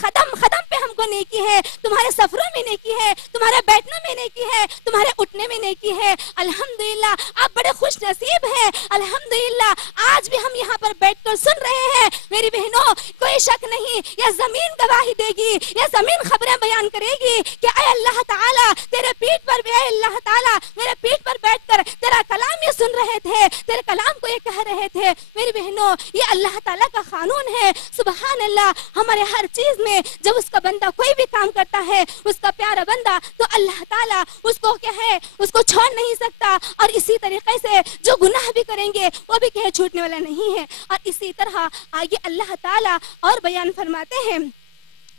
قدم قدم پہ ہم کو نیکی ہے، تمہارے سفروں میں نیکی ہے، تمہارے بیٹھنے میں نیکی ہے، تمہارے اٹھنے میں نیکی ہے۔ الحمدللہ آپ بڑے خوش نصیب ہیں۔ الحمدللہ آج بھی ہم یہاں پر بیٹھ کر سن رہے ہیں۔ میری بہنوں کوئی شک نہیں، یہ زمین گواہی دے گی، یہ زمین خبریں بیان کرے گی کہ اے اللہ تعالیٰ تیرے پیٹھ پر، اے اللہ تعالیٰ میرے پیٹھ پر بیٹھ کر تیرا کلام یہ سن رہے تھے، تیرے کلام کو یہ کہہ رہے تھے۔ میری بہنوں یہ اللہ تعالیٰ کا قانون ہے۔ سبحان اللہ، ہمارے ہر چیز میں جب اس کا بندہ کوئی بھی کام کرتا ہے، اس کا پیارا بندہ، تو اللہ تعالیٰ اس کو کیا ہے، اس کو چھوڑ نہیں سکتا۔ اور اسی طریقے سے جو گناہ بھی کریں گے وہ بھی کہیں چھوٹنے والا نہیں ہے۔ اور اسی طرح آگے اللہ تعالیٰ اور بیان فرماتے ہیں،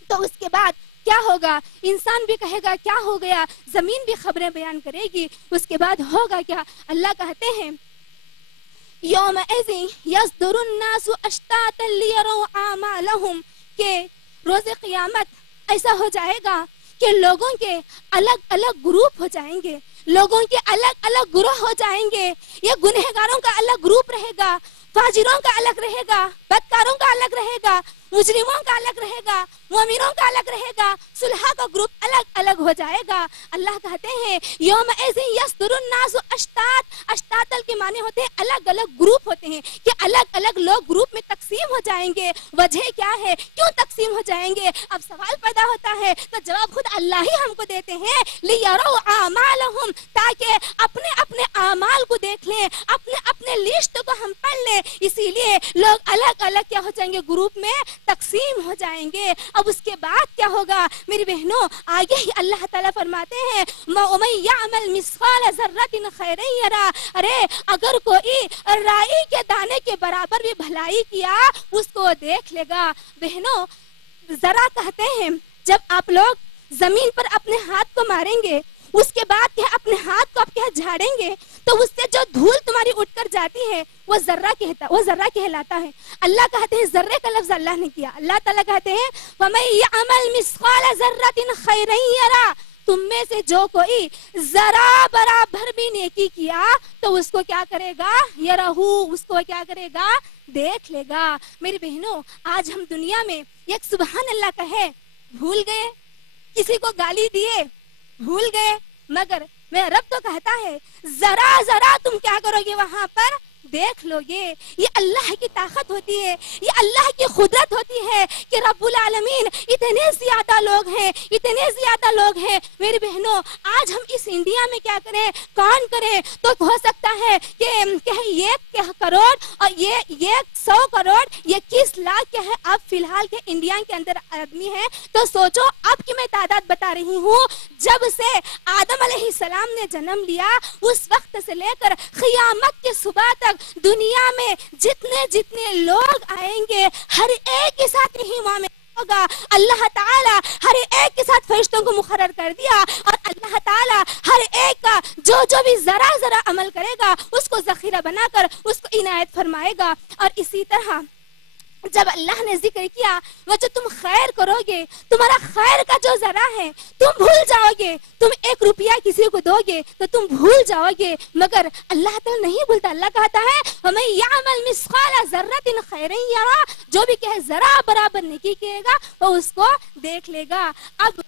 تو اس کے بعد کیا ہوگا؟ انسان بھی کہے گا کیا ہو گیا، زمین بھی خبریں بیان کرے گی، اس کے بعد ہوگا کیا؟ اللہ کہتے ہیں یومئذ یصدر الناس اشتاتا لیروا اعمالهم، کہ روز قیامت ایسا ہو جائے گا کہ لوگوں کے الگ الگ گروپ ہو جائیں گے، لوگوں کے الگ الگ گروہ ہو جائیں گے۔ یہ گنہگاروں کا الگ گروپ رہے گا، فاجروں کا الگ رہے گا، بدکاروں کا الگ رہے گا، مجرموں کا الگ رہے گا، مومنوں کا الگ رہے گا، صلحاء کا گروپ الگ الگ ہو جائے گا۔ اللہ کہتے ہیں یومئذ یصدر الناس اشتات، اشتات کے معنی ہوتے ہیں الگ الگ گروپ ہوتے ہیں، کہ الگ الگ لوگ گروپ میں تقسیم ہو جائیں گے۔ وجہ کیا ہے، کیوں تقسیم ہو جائیں گے؟ اب سوال پیدا ہوتا ہے، تو جواب خود اللہ ہی ہم کو دیتے ہیں، لیروا اعمالهم، تاکہ اپنے اپنے اعمال کو دیکھ لیں، اپنے اپنے لسٹ کو ہم پڑھ لیں۔ اسی لیے لوگ الگ الگ کیا ہو جائیں گے، گروپ میں تقسیم ہو جائیں گے۔ اب اس کے بعد کیا ہوگا میری بہنوں؟ آگے ہی اللہ تعالیٰ فرماتے ہیں وَمَن يَعْمَلْ مِثْقَالَ ذَرَّةٍ خَيْرًا يَرَهُ، ارے اگر کوئی رائی کے دانے کے برابر بھی بھلائی کیا اس کو دیکھ لے گا۔ بہنوں ذرا کہتے ہیں جب آپ لوگ زمین پر اپنے ہاتھ کو ماریں گے، اس کے بعد کیا اپنے ہاتھ کو آپ کیا جھاڑیں گے، تو اس سے جو دھول تمہاری اٹھ کر جاتی ہے وہ ذرہ کہلاتا ہے۔ اللہ کہتے ہیں ذرے کا لفظ اللہ نے کیا، اللہ تعالیٰ کہتے ہیں وَمَن يَعْمَلْ مِثْقَالَ ذَرَّةٍ خَيْرًا يَرَهُ، تم میں سے جو کوئی ذرا برابر بھی نیکی کیا تو اس کو کیا کرے گا، یرہو، اس کو کیا کرے گا، دیکھ لے گا۔ میری بہنوں آج ہم دنیا میں ایک سبحان اللہ کہے بھول گئے، کسی کو گالی دیے بھول گئے، مگر میرا رب تو کہتا ہے ذرا ذرا تم کیا کرو گے، وہاں پر دیکھ لو گے۔ یہ اللہ کی طاقت ہوتی ہے، یہ اللہ کی قدرت ہوتی ہے کہ رب العالمین اتنے زیادہ لوگ ہیں، اتنے زیادہ لوگ ہیں۔ میری بہنوں آج ہم اس انڈیا میں کیا کریں، کون کریں، تو ہو سکتا ہے کہ 1 کروڑ اور یہ 100 کروڑ، یہ 21 لاکھ کیا ہے اب فی الحال کے انڈیا کے اندر آدمی ہیں۔ تو سوچو اب کی میں تعداد بتا رہی ہوں، جب سے آدم علیہ السلام نے جنم لیا اس وقت سے لے کر قیامت کے صبح تک دنیا میں جتنے لوگ آئیں گے ہر ایک کے ساتھ یہی معاملہ ہوگا۔ اللہ تعالیٰ ہر ایک کے ساتھ فرشتوں کو مقرر کر دیا، اور اللہ تعالیٰ ہر ایک کا جو بھی ذرا ذرا عمل کرے گا اس کو ذخیرہ بنا کر اس کو عنایت فرمائے گا۔ اور اسی طرح جب اللہ نے ذکر کیا وہ جو تم خیر کرو گے، تمہارا خیر کا جو ذرا ہے تم بھول جاؤ گے، تم 1 روپیہ کسی کو دو گے تو تم بھول جاؤ گے، مگر اللہ تعالیٰ نہیں بھولتا۔ اللہ کہتا ہے وَمَن يَعْمَلْ مِثْقَالَ ذَرَّةٍ خَيْرًا يَرَهُ، جو بھی کہے ذرا برابر نیکی کرے گا وہ اس کو دیکھ لے گا۔ اب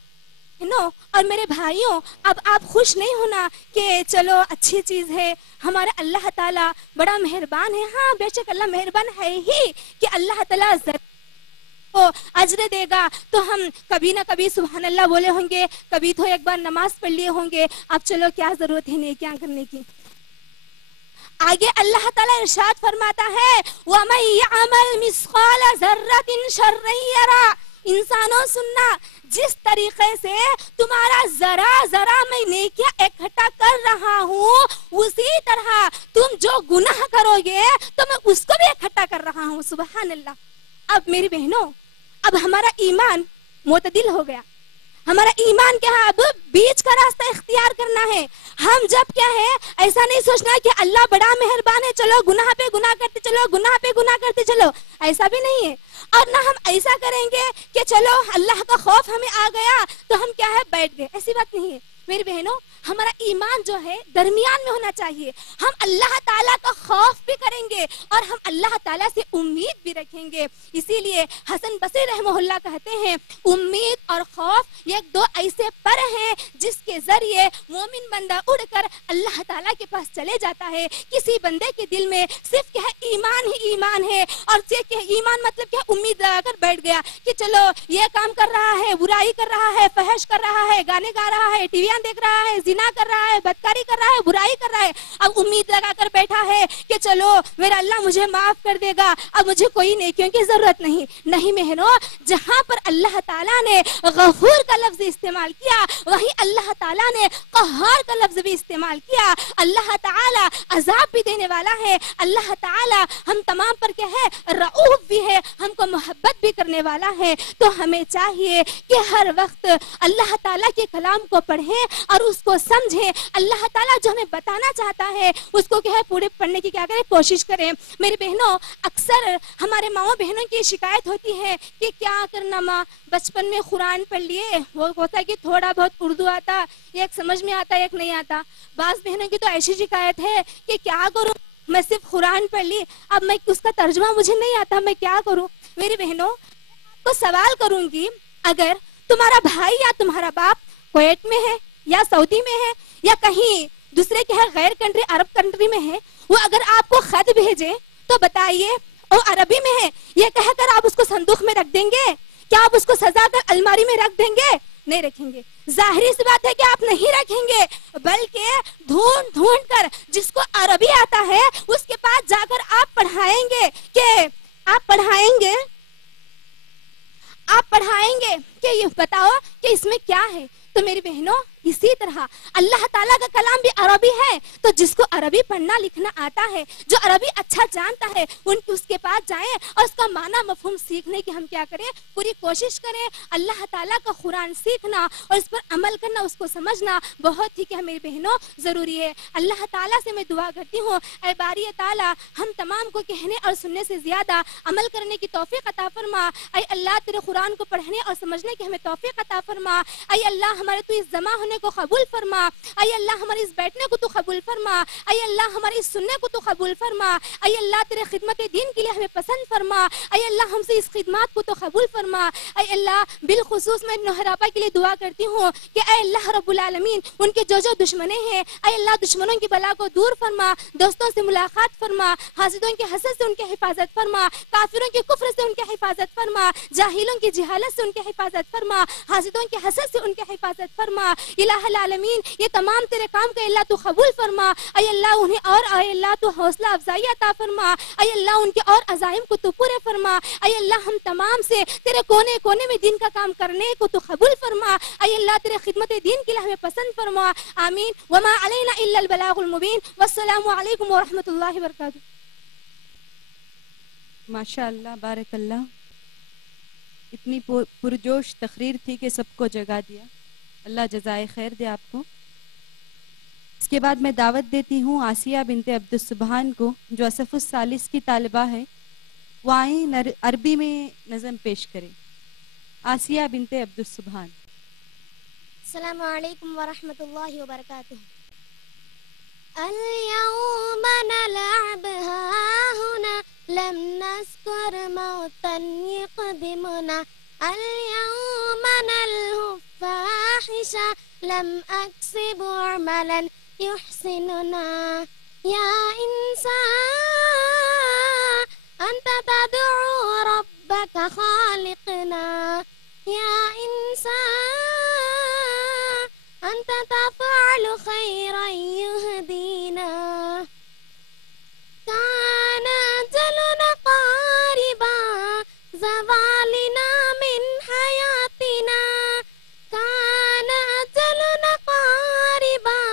اور میرے بھائیوں اب آپ خوش نہیں ہونا کہ چلو اچھی چیز ہے، ہمارا اللہ تعالیٰ بڑا مہربان ہے۔ ہاں بے شک اللہ مہربان ہے ہی کہ اللہ تعالیٰ کو اجر دے گا، تو ہم کبھی نہ کبھی سبحان اللہ بولے ہوں گے، کبھی تو ایک بار نماز پڑھ لیے ہوں گے، اب چلو کیا ضرورت ہے نیکیاں کرنے کی۔ آگے اللہ تعالیٰ ارشاد فرماتا ہے وَمَن يَعْمَلْ مِثْقَالَ ذَرَّةٍ شَرًّا يَرَهُ، انسانوں سننا، جس طریقے سے تمہارا ذرا ذرا میں نیکیاں اکٹھا کر رہا ہوں اسی طرح تم جو گناہ کرو گے تو میں اس کو بھی اکٹھا کر رہا ہوں۔ سبحان اللہ۔ اب میری بہنوں اب ہمارا ایمان معتدل ہو گیا، ہمارا ایمان کیا ہے، اب بیچ کا راستہ اختیار کرنا ہے۔ ہم جب کیا ہے ایسا نہیں سوچنا کہ اللہ بڑا مہربان ہے، چلو گناہ پہ گناہ کرتے چلو، گناہ پہ گناہ کرتے چلو، ایسا بھی نہیں ہے۔ اور نہ ہم ایسا کریں گے کہ چلو اللہ کا خوف ہمیں آ گیا تو ہم کیا ہے بیٹھ گئے، ایسی بات نہیں ہے۔ میری بہنوں ہمارا ایمان جو ہے درمیان میں ہونا چاہیے. ہم اللہ تعالیٰ کا خوف بھی کریں گے اور ہم اللہ تعالیٰ سے امید بھی رکھیں گے. اسی لیے حسن بصری رحمہ اللہ کہتے ہیں امید اور خوف یہ دو ایسے پر ہیں جس کے ذریعے مومن بندہ اڑ کر اللہ تعالیٰ کے پاس چلے جاتا ہے. کسی بندے کے دل میں صرف کیا ہے ایمان ہی ایمان ہے, اور ایمان مطلب کیا امید لگا کر بیٹھ گیا کہ چلو یہ کام کر رہا ہے, برائی کر رہا ہے, فحش کر رہا ہے, گانے گا رہا ہے, ٹی ویاں دیکھ رہا ہے, زنا کر رہا ہے, بدکاری کر رہا ہے, برائی کر رہا ہے, اب امید لگا کر بیٹھا ہے کہ چلو میرا اللہ مجھے معاف کر دے گا, اب مجھے کوئی نیکیوں کی ضرورت نہیں. نہیں بہنوں, جہاں پر اللہ تعالیٰ نے غفور کا لفظ استعمال کیا وہی اللہ تعالیٰ نے قہار کا لفظ بھی استعمال کیا. اللہ تعالیٰ عذاب بھی دینے والا ہے, اللہ تعالیٰ ہم تمام پر کیا ہے رؤوف بھی ہے, ہم کو محبت بھی کرنے والا ہے. تو ہمیں چاہیے کہ ہر وقت اللہ تعالیٰ کے کلام کو پڑھیں اور اس کو سمجھیں. اللہ تعالیٰ جو ہمیں بتانا چاہتا ہے اس کو کیا ہے پورے پڑھنے کی کیا کریں کوشش کریں. میری بہنوں اکثر ہمارے ماؤں بہنوں کی شکایت ہوتی ہے کہ کیا کرنا ماں, بچپن میں قرآن پڑھ لیے, وہ ہوتا ہے کہ تھوڑا بہت اردو آتا, ایک سمجھ میں آتا ایک نہیں آتا. بعض بہنوں کی تو ایسی شکایت ہے کہ کیا کروں میں صرف قرآن پڑھ لی, اب میں اس کا ترجمہ مجھے نہیں آتا, میں کیا کروں. میری بہنوں تو سوال کروں گی, اگر تمہارا بھائی یا تمہارا باپ کویت میں ہے یا سعودی میں ہے یا کہیں دوسرے کے ہے غیر کنٹری عرب کنٹری میں ہے, وہ اگر آپ کو خط بھیجے تو بتائیے وہ عربی میں ہے, یہ کہہ کر آپ اس کو صندوق میں رکھ دیں گے؟ کیا آپ اس کو سجا کر الماری میں رکھ دیں گے؟ نہیں رکھیں گے. ظاہری سی بات ہے کہ آپ نہیں رکھیں گے, بلکہ ڈھونڈ ڈھونڈ کر جس کو عربی آتا ہے اس کے پاس جا کر آپ پڑھائیں گے کہ یہ بتاؤ کہ اس میں کیا ہے. تو میری بہنوں اسی طرح اللہ تعالیٰ کا کلام بھی عربی ہے, تو جس کو عربی پڑھنا لکھنا آتا ہے, جو عربی اچھا جانتا ہے, اس کے پاس جائیں اور اس کا معنی مفہوم سیکھنے کی ہم کیا کریں پوری کوشش کریں. اللہ تعالیٰ کا قرآن سیکھنا اور اس پر عمل کرنا, اس کو سمجھنا بہت ہی کیا میری بہنوں ضروری ہے. اللہ تعالیٰ سے میں دعا کرتی ہوں اے باری تعالیٰ ہم تمام کو کہنے اور سننے سے زیادہ عمل کرنے کی توفیق عطا فرما. اے اللہ تیرے قرآن کو پڑھنے اور سمجھنے کی ہمیں توفیق عطا فرما. اے اللہ ہمارے تو اس جمع ہونے کو قبول فرما. اے اللہ ہمارے اس بیٹھنے کو تو قبول فرما. اے اللہ ہمارے اس سننے کو تو قبول فرما. اے اللہ تیرے خدمت دین کے لیے ہمیں پسند فرما. اے اللہ ہم سے اس خدمات کو تو قبول فرما. اے اللہ بالخصوص میں ابن حرابہ کے لیے دعا کرتی ہوں کہ اے اللہ رب العالمین ان کے جو دشمنے ہیں اے اللہ دشمنوں کی بلا کو دور فرما, دوستوں سے ملاقات فرما, حاسدوں کے حسد سے ان کی حفاظت فرما, کافروں کے کفر سے ان کی حفاظت فرما, جاہلوں کی جہالت سے ان کی حفاظت فرما, حاسدوں کے حسد سے ان کی حفاظت فرما. الہ العالمین یہ تمام تیرے کام کا اللہ تو قبول فرما. اے اللہ انہیں اور اے اللہ تو حوصلہ افزائی عطا فرما. اے اللہ ان کے اور عزائم کو تو پورے فرما. اے اللہ ہم تمام سے تیرے کونے کونے میں دین کا کام کرنے کو تو قبول فرما. اے اللہ تیرے خدمت دین کے لیے ہمیں پسند فرما. آمین. وما علینا الا البلاغ المبین. والسلام علیکم ورحمۃ اللہ وبرکاتہ. ماشاء اللہ بارک اللہ, اتنی پرجوش تقریر تھی کہ سب کو جگا دیا. اللہ جزائے خیر دے آپ کو. اس کے بعد میں دعوت دیتی ہوں آسیہ بنت عبد السبحان کو جو اصف الثالث کی طالبہ ہے, وہ آئیں عربی میں نظم پیش کریں. آسیہ بنت عبد السبحان. السلام علیکم ورحمۃ اللہ وبرکاتہ. اليوم نلعب هاهنا لم نذكر موتا يقدمنا. اليوم نلهو فاحشة لم أكسب عملا يحسننا. يا إنسان أنت تدعو ربك خالقنا. يا إنسان أنت تفعل خيرا يهدينا. كان أجلنا قاربا زوالنا من حياتنا. كان أجلنا قاربا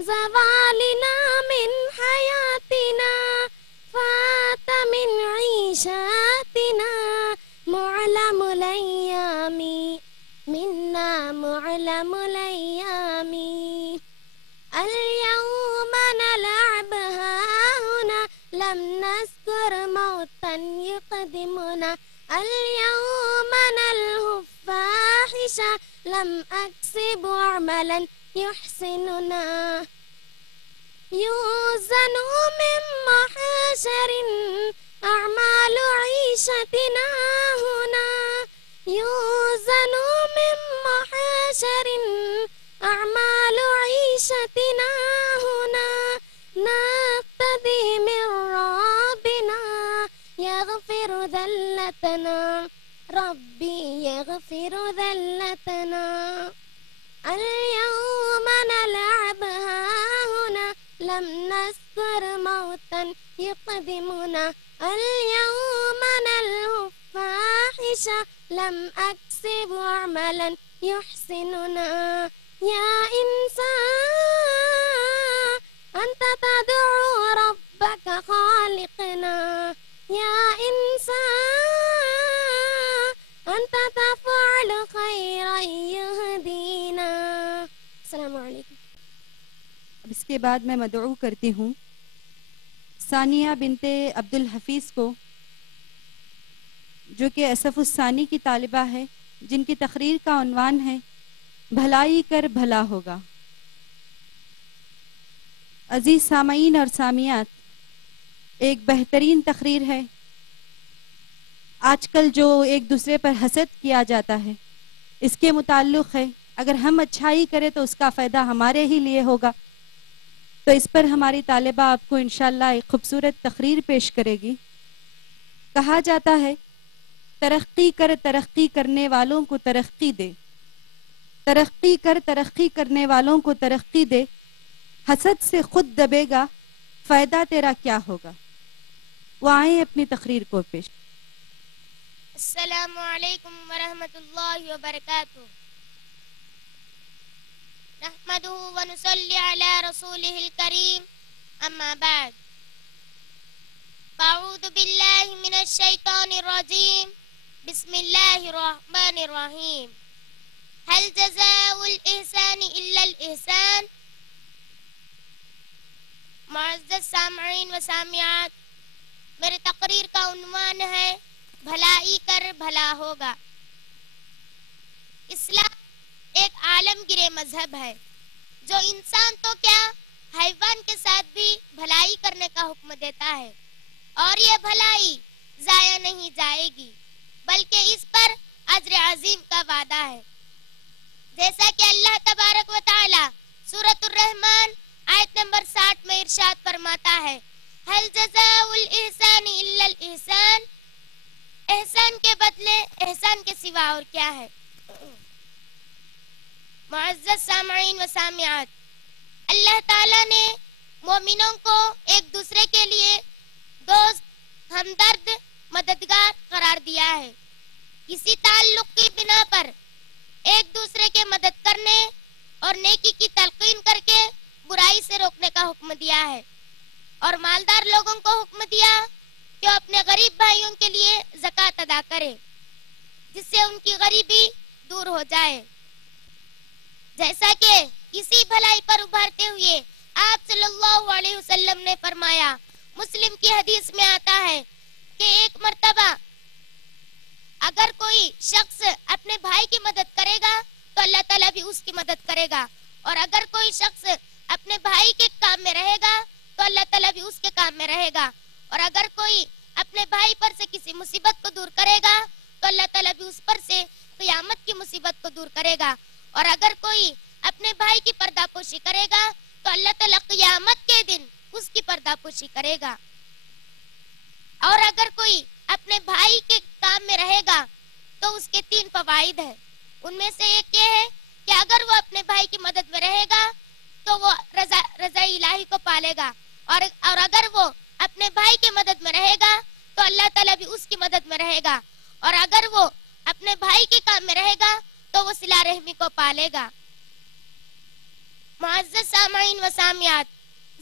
زوالنا من حياتنا. فات من عيشاتنا معلم الأيام منا معلم الأيام. اليوم نلعب هاهنا لم نذكر موتا يقدمنا. اليوم نلهو فاحشة لم أكسب عملا يحسننا يوزن من محشر أعمال عيشتنا هنا يوزن من محشر أعمال عيشتنا هنا نقتدي من ربنا يغفر ذلتنا ربي يغفر ذلتنا اليوم نلعب هاهنا لم نذكر موتا يقدمنا اليوم نلهو فاحشة لم أكسب عملا يحسننا يا إنسان أنت تدعو ربك خالقنا يا إنسان أنت تفعل خيرا يهدينا السلام علیکم. اب اس کے بعد میں مدعو کرتی ہوں ثانیہ بنت عبد الحفیظ کو، جو کہ اسف الثانی کی طالبہ ہے، جن کی تقریر کا عنوان ہے بھلائی کر بھلا ہوگا. عزیز سامعین اور سامعات، ایک بہترین تقریر ہے. آج کل جو ایک دوسرے پر حسد کیا جاتا ہے، اس کے متعلق ہے اگر ہم اچھائی کریں تو اس کا فائدہ ہمارے ہی لیے ہوگا. تو اس پر ہماری طالبہ آپ کو انشاءاللہ ایک خوبصورت تقریر پیش کرے گی. کہا جاتا ہے ترقی کر ترقی کرنے والوں کو ترقی دے، ترقی کر ترقی کرنے والوں کو ترقی دے، حسد سے خود دبے گا فائدہ تیرا کیا ہوگا. وہ آئیں اپنی تقریر کو پیش. السلام علیکم ورحمۃ اللہ وبرکاتہ. نحمده ونصلي على رسوله الكريم اما بعد اعوذ باللہ من الشیطان الرجیم بسم اللہ الرحمن الرحیم. هل جزاء الاحسان الا الاحسان. معزز سامعین و سامعات، میرے تقریر کا عنوان ہے بھلائی کر بھلا ہوگا. اسلام ایک عالمگیر مذہب ہے جو انسان تو کیا حیوان کے ساتھ بھی بھلائی کرنے کا حکم دیتا ہے، اور یہ بھلائی ضائع نہیں جائے گی بلکہ اس پر اجر عظیم کا وعدہ ہے. جیسا کہ اللہ تبارک و تعالی سورۃ الرحمن آیت نمبر 60 میں ارشاد فرماتا ہے هل جزاء الاحسان الا الاحسان. احسان کے بدلے احسان کے سوا اور کیا ہے. معزز سامعین و سامعات، اللہ تعالیٰ نے مومنوں کو ایک دوسرے کے لیے دوست، ہمدرد، مددگار قرار دیا ہے. کسی تعلق کی بنا پر ایک دوسرے کے مدد کرنے اور نیکی کی تلقین کر کے برائی سے روکنے کا حکم دیا ہے، اور مالدار لوگوں کو حکم دیا کہ اپنے غریب بھائیوں کے لیے زکوٰۃ ادا کرے جس سے ان کی غریبی دور ہو جائے. جیسا کہ اسی بھلائی پر ابھارتے ہوئے آپ صلی اللہ علیہ وسلم نے فرمایا، مسلم کی حدیث میں آتا ہے کہ ایک مرتبہ اگر کوئی شخص اپنے بھائی کی مدد کرے گا تو اللہ تعالیٰ بھی اس کی مدد کرے گا، اور اگر کوئی شخص اپنے بھائی کے کام میں رہے گا تو اللہ تعالیٰ بھی اس کے کام میں رہے گا، اور اگر کوئی اپنے بھائی پر سے کسی مصیبت کو دور کرے گا تو اللہ تعالیٰ بھی اس پر سے قیامت کی مصیبت کو دور کرے گا، اور اگر کوئی اپنے بھائی کی پردہ پوشی کرے گا تو اللہ تعالیٰ قیامت کے دن اس کی پردہ پوشی کرے گا. اور اگر کوئی اپنے بھائی کے کام میں رہے گا تو اس کے 3 فوائد ہیں. ان میں سے ایک یہ ہے کہ اگر وہ اپنے بھائی کی مدد میں رہے گا تو وہ رضا الہی کو پالے گا، اور اگر وہ اپنے بھائی کی مدد میں رہے گا تو اللہ تعالیٰ بھی اس کی مدد میں رہے گا، اور اگر وہ اپنے بھائی کے کام میں رہے گا تو وہ صلہ رحمی کو پالے گا. معزز سامعین و سامعات،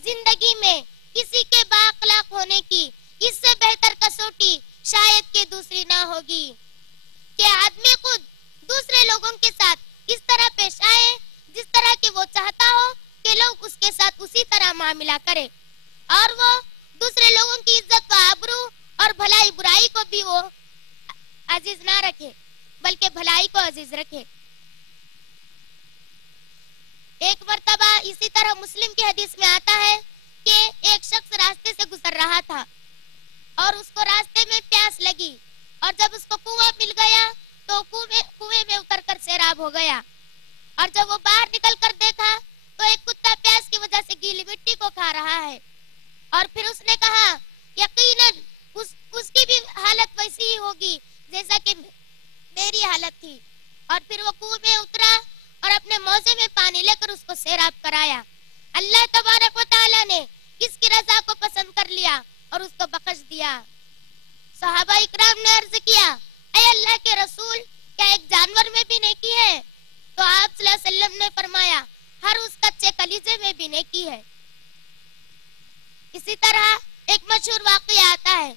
زندگی میں کسی کے بااخلاق ہونے کی اس سے بہتر کسوٹی شاید کہ دوسری نہ ہوگی کہ آدمی خود دوسرے لوگوں کے ساتھ اس طرح پیش آئے جس طرح کہ وہ چاہتا ہو کہ لوگ اس کے ساتھ اسی طرح معاملہ کرے، اور وہ دوسرے لوگوں کی عزت و آبرو اور بھلائی برائی کو بھی وہ عزیز نہ رکھے بلکہ بھلائی کو عزیز رکھے. ایک مرتبہ اسی طرح مسلم کی حدیث میں آتا ہے کہ ایک شخص راستے سے گزر رہا تھا اور اس کو راستے میں پیاس لگی، اور جب اس کو کنواں مل گیا تو کنویں میں اتر کر سیراب ہو گیا، اور جب وہ باہر نکل کر دیکھا تو ایک کتا پیاس کی وجہ سے گیلی مٹی کو کھا رہا ہے، اور پھر اس نے کہا یقیناً اس کی بھی حالت ویسی ہی ہوگی جیسا کہ میری حالت تھی، اور پھر وہ کنویں میں اترا اور اپنے موزے میں پانی لے کر اس کو سیراب کرایا۔ اللہ تبارک و تعالیٰ نے اس کی رضا کو پسند کر لیا اور اس کو بخش دیا۔ صحابہ اکرام نے عرض کیا اے اللہ کے رسول، کیا ایک جانور میں بھی نیکی ہے؟ تو آپ صلی اللہ علیہ وسلم نے فرمایا ہر اس کچے کلیجے میں بھی نیکی ہے۔ اسی طرح ایک مشہور واقعہ آتا ہے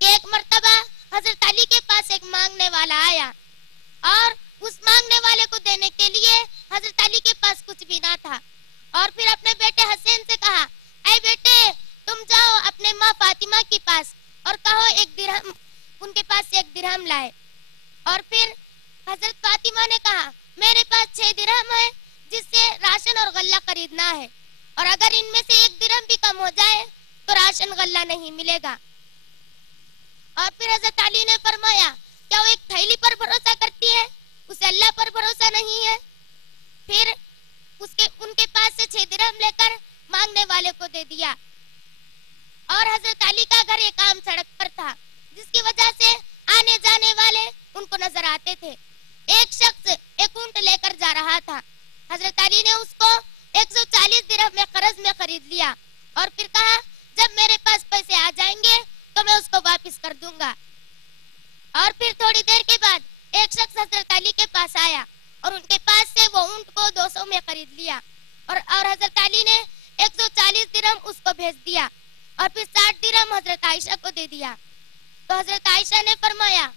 کہ ایک مرتبہ حضرت علی کے پاس ایک مانگنے والا آیا، اور اس مانگنے والے کو دینے کے لیے حضرت علی کے پاس کچھ بھی نہ تھا، اور پھر اپنے بیٹے حسین سے کہا اے بیٹے تم جاؤ اپنے ماں فاطمہ کے پاس اور کہو ایک درہم، ان کے پاس سے ایک درہم لائے، اور پھر حضرت فاطمہ نے کہا میرے پاس 6 درہم ہے جس سے راشن اور غلہ خریدنا ہے، اور اگر ان میں سے ایک درہم بھی کم ہو جائے تو راشن غلہ نہیں ملے گا۔ اور پھر حضرت علی نے فرمایا کیا وہ ایک تھیلی پر بھروسہ کرتی ہے، اسے اللہ پر بھروسہ نہیں ہے؟ پھر ان کے پاس سے 6 درہم لے کر مانگنے والے کو دے دیا، اور حضرت علی کا گھر ایک عام سڑک پر تھا جس کی وجہ سے آنے جانے والے ان کو نظر آتے تھے۔ ایک شخص ایک اونٹ لے کر جا رہا تھا، حضرت علی نے اس کو 140 درہم میں قرض میں خرید لیا، اور پھر کہا جب میرے پاس پیسے آ جائیں گے تو میں اس کو واپس کر دوں گا۔ اور پھر تھوڑی دیر کے بعد ایک شخص حضرت علی کے پاس آیا اور ان کے پاس سے وہ اونٹ کو 200 میں خرید لیا، اور حضرت علی نے 140 درہم اس کو بھیج دیا، اور پھر 60 درہم حضرت عائشہ کو دے دیا۔ تو حضرت عائشہ نے فرمایا،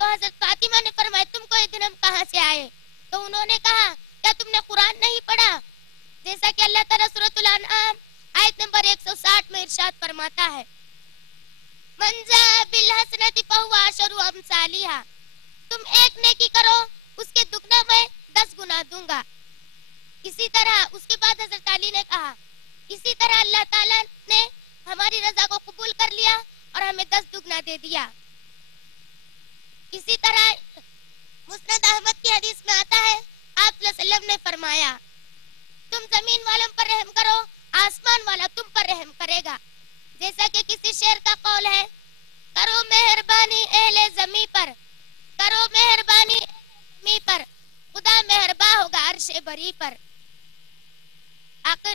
تو حضرت فاطمہ نے فرمایا تم کو یہ درہم کہاں سے آئے؟ تو انہوں نے کہا کیا تم نے قرآن نہیں پڑھا؟ جیسا کہ اللہ تعالیٰ سورۃ الانعام آیت نمبر 160 میں ارشاد فرماتا ہے من جاء بالحسنۃ فہو عشر امثالھا، تم ایک نیکی کرو اس کے دگنا میں 10 گنا دوں گا۔ اسی طرح اس کے بعد حضرت علی نے کہا اسی طرح اللہ تعالیٰ نے ہماری رضا کو قبول کر لیا اور ہمیں 10 دگنا دے دیا۔ اسی طرح مسند احمد کی حدیث میں آتا ہے آپ صلی اللہ علیہ وسلم نے فرمایا تم زمین والوں پر رحم کرو، آسمان والا تم پر رحم کرے گا۔ جیسا کہ کسی شعر کا قول ہے کرو مہربانی اہل زمین پر، کرو مہربانی زمین پر، خدا مہربان ہوگا عرش بری پر۔ آخر